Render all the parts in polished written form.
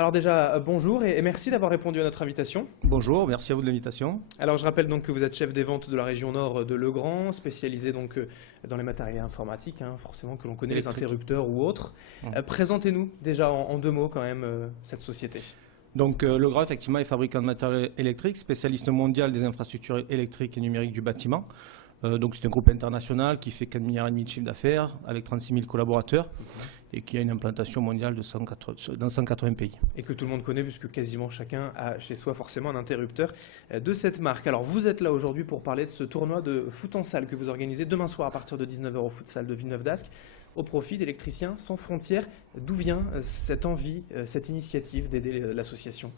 Alors déjà, bonjour et merci d'avoir répondu à notre invitation. Bonjour, merci à vous de l'invitation. Alors je rappelle donc que vous êtes chef des ventes de la région nord de Legrand, spécialisé donc dans les matériels informatiques, hein, forcément que l'on connaît, les interrupteurs ou autres. Présentez-nous déjà en deux mots quand même cette société. Donc Legrand effectivement est fabricant de matériel électrique, spécialiste mondial des infrastructures électriques et numériques du bâtiment. Donc c'est un groupe international qui fait 4,5 milliards de chiffre d'affaires avec 36 000 collaborateurs et qui a une implantation mondiale dans 180 pays. Et que tout le monde connaît puisque quasiment chacun a chez soi forcément un interrupteur de cette marque. Alors vous êtes là aujourd'hui pour parler de ce tournoi de foot en salle que vous organisez demain soir à partir de 19h au futsal de Villeneuve-d'Ascq au profit d'Électriciens sans frontières. D'où vient cette envie, cette initiative d'aider l'association ?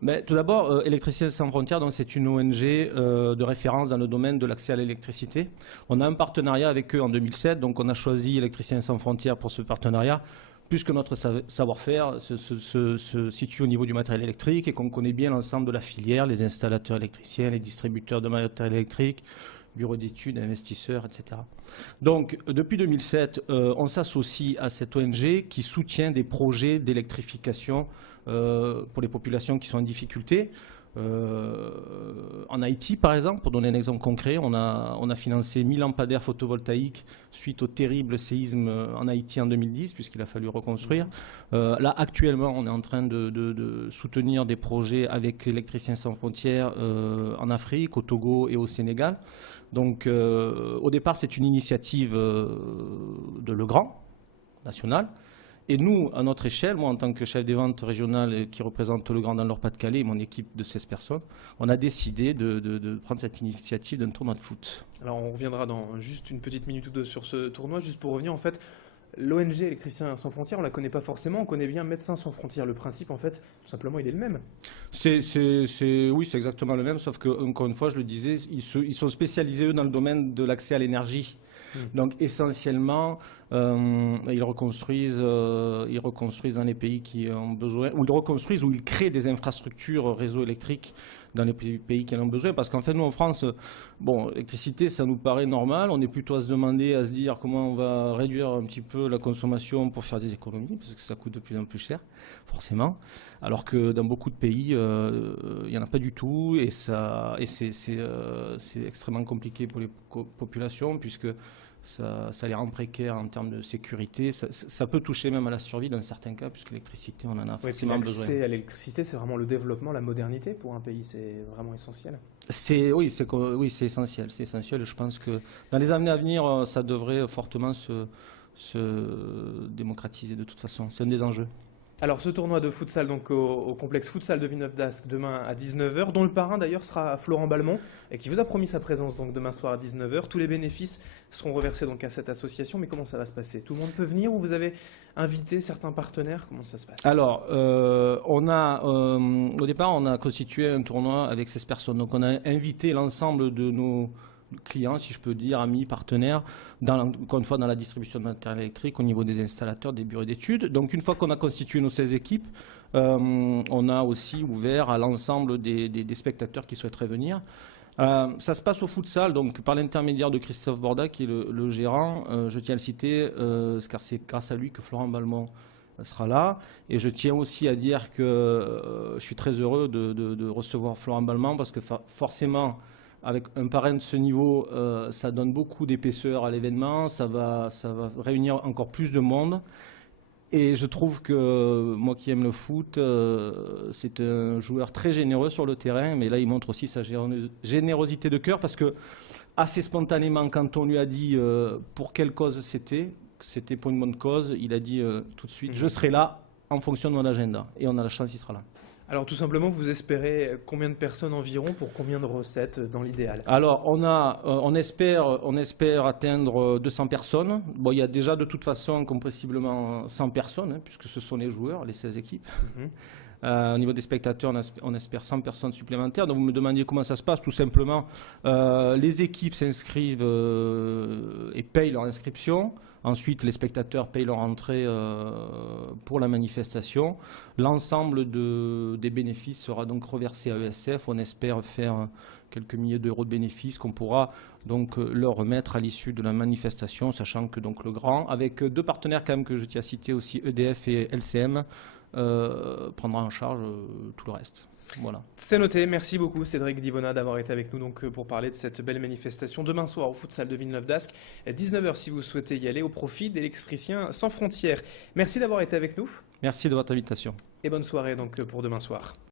Mais tout d'abord, Électriciens sans frontières, c'est une ONG de référence dans le domaine de l'accès à l'électricité. On a un partenariat avec eux en 2007, donc on a choisi Électriciens sans frontières pour ce partenariat, puisque notre savoir-faire se situe au niveau du matériel électrique et qu'on connaît bien l'ensemble de la filière, les installateurs électriciens, les distributeurs de matériel électrique, bureaux d'études, investisseurs, etc. Donc, depuis 2007, on s'associe à cette ONG qui soutient des projets d'électrification pour les populations qui sont en difficulté. En Haïti, par exemple, pour donner un exemple concret, on a financé 1000 lampadaires photovoltaïques suite au terrible séisme en Haïti en 2010, puisqu'il a fallu reconstruire. Là, actuellement, on est en train de soutenir des projets avec Électriciens sans frontières en Afrique, au Togo et au Sénégal. Donc, au départ, c'est une initiative de Legrand, nationale. Et nous, à notre échelle, moi en tant que chef des ventes régionales qui représente Legrand dans l'Or-Pas-de-Calais, mon équipe de 16 personnes, on a décidé de prendre cette initiative d'un tournoi de foot. Alors on reviendra dans juste une petite minute ou deux sur ce tournoi, juste pour revenir en fait. L'ONG Électriciens sans frontières, on ne la connaît pas forcément, on connaît bien Médecins sans frontières. Le principe, en fait, tout simplement, il est le même. Oui, c'est exactement le même, sauf que, encore une fois, je le disais, ils sont spécialisés, eux, dans le domaine de l'accès à l'énergie. Donc, essentiellement, ils reconstruisent dans les pays qui ont besoin, ou ils reconstruisent, ou ils créent des infrastructures réseau électrique dans les pays qui en ont besoin. Parce qu'en fait, nous, en France, bon, l'électricité, ça nous paraît normal. On est plutôt à se demander, à se dire comment on va réduire un petit peu la consommation pour faire des économies, parce que ça coûte de plus en plus cher, forcément. Alors que dans beaucoup de pays, il n'y en a pas du tout. Et c'est extrêmement compliqué pour les populations, puisque ça les rend précaires en termes de sécurité. Ça peut toucher même à la survie dans certains cas, puisque l'électricité, on en a forcément besoin. L'accès à l'électricité, c'est vraiment le développement, la modernité pour un pays, c'est vraiment essentiel. Oui, c'est essentiel. C'est essentiel. Je pense que dans les années à venir, ça devrait fortement se démocratiser de toute façon. C'est un des enjeux. Alors ce tournoi de futsal donc au complexe futsal de Villeneuve-d'Ascq demain à 19h, dont le parrain d'ailleurs sera Florent Balmont et qui vous a promis sa présence donc demain soir à 19h. Tous les bénéfices seront reversés donc à cette association. Mais comment ça va se passer? Tout le monde peut venir ou vous avez invité certains partenaires? Comment ça se passe? Alors, au départ, on a constitué un tournoi avec 16 personnes. Donc on a invité l'ensemble de nos clients, si je peux dire, amis, partenaires, encore une fois dans la distribution de matériel électrique, au niveau des installateurs, des bureaux d'études. Donc une fois qu'on a constitué nos 16 équipes, on a aussi ouvert à l'ensemble des spectateurs qui souhaiteraient venir. Ça se passe au futsal, donc par l'intermédiaire de Christophe Borda, qui est le gérant. Je tiens à le citer, car c'est grâce à lui que Florent Balmont sera là. Et je tiens aussi à dire que je suis très heureux de recevoir Florent Balmont, parce que forcément, avec un parrain de ce niveau, ça donne beaucoup d'épaisseur à l'événement, ça va réunir encore plus de monde. Et je trouve que moi qui aime le foot, c'est un joueur très généreux sur le terrain, mais là il montre aussi sa générosité de cœur, parce que assez spontanément, quand on lui a dit pour quelle cause c'était pour une bonne cause, il a dit tout de suite je serai là en fonction de mon agenda. Et on a la chance, il sera là. Alors tout simplement, vous espérez combien de personnes environ pour combien de recettes dans l'idéal? Alors on espère atteindre 200 personnes. Bon, il y a déjà de toute façon comprensiblement 100 personnes, hein, puisque ce sont les joueurs, les 16 équipes. Au niveau des spectateurs, on espère 100 personnes supplémentaires. Donc vous me demandiez comment ça se passe. Tout simplement, les équipes s'inscrivent et payent leur inscription. Ensuite, les spectateurs payent leur entrée pour la manifestation. L'ensemble des bénéfices sera donc reversé à ESF. On espère faire quelques milliers d'euros de bénéfices qu'on pourra donc leur remettre à l'issue de la manifestation, sachant que donc Legrand, avec deux partenaires quand même que je tiens à citer aussi, EDF et LCM, prendra en charge tout le reste. Voilà. C'est noté. Merci beaucoup Cédric Divona d'avoir été avec nous donc, pour parler de cette belle manifestation demain soir au futsal de Villeneuve-d'Ascq. 19h si vous souhaitez y aller au profit d'Électriciens sans frontières. Merci d'avoir été avec nous Merci de votre invitation. et bonne soirée donc, pour demain soir.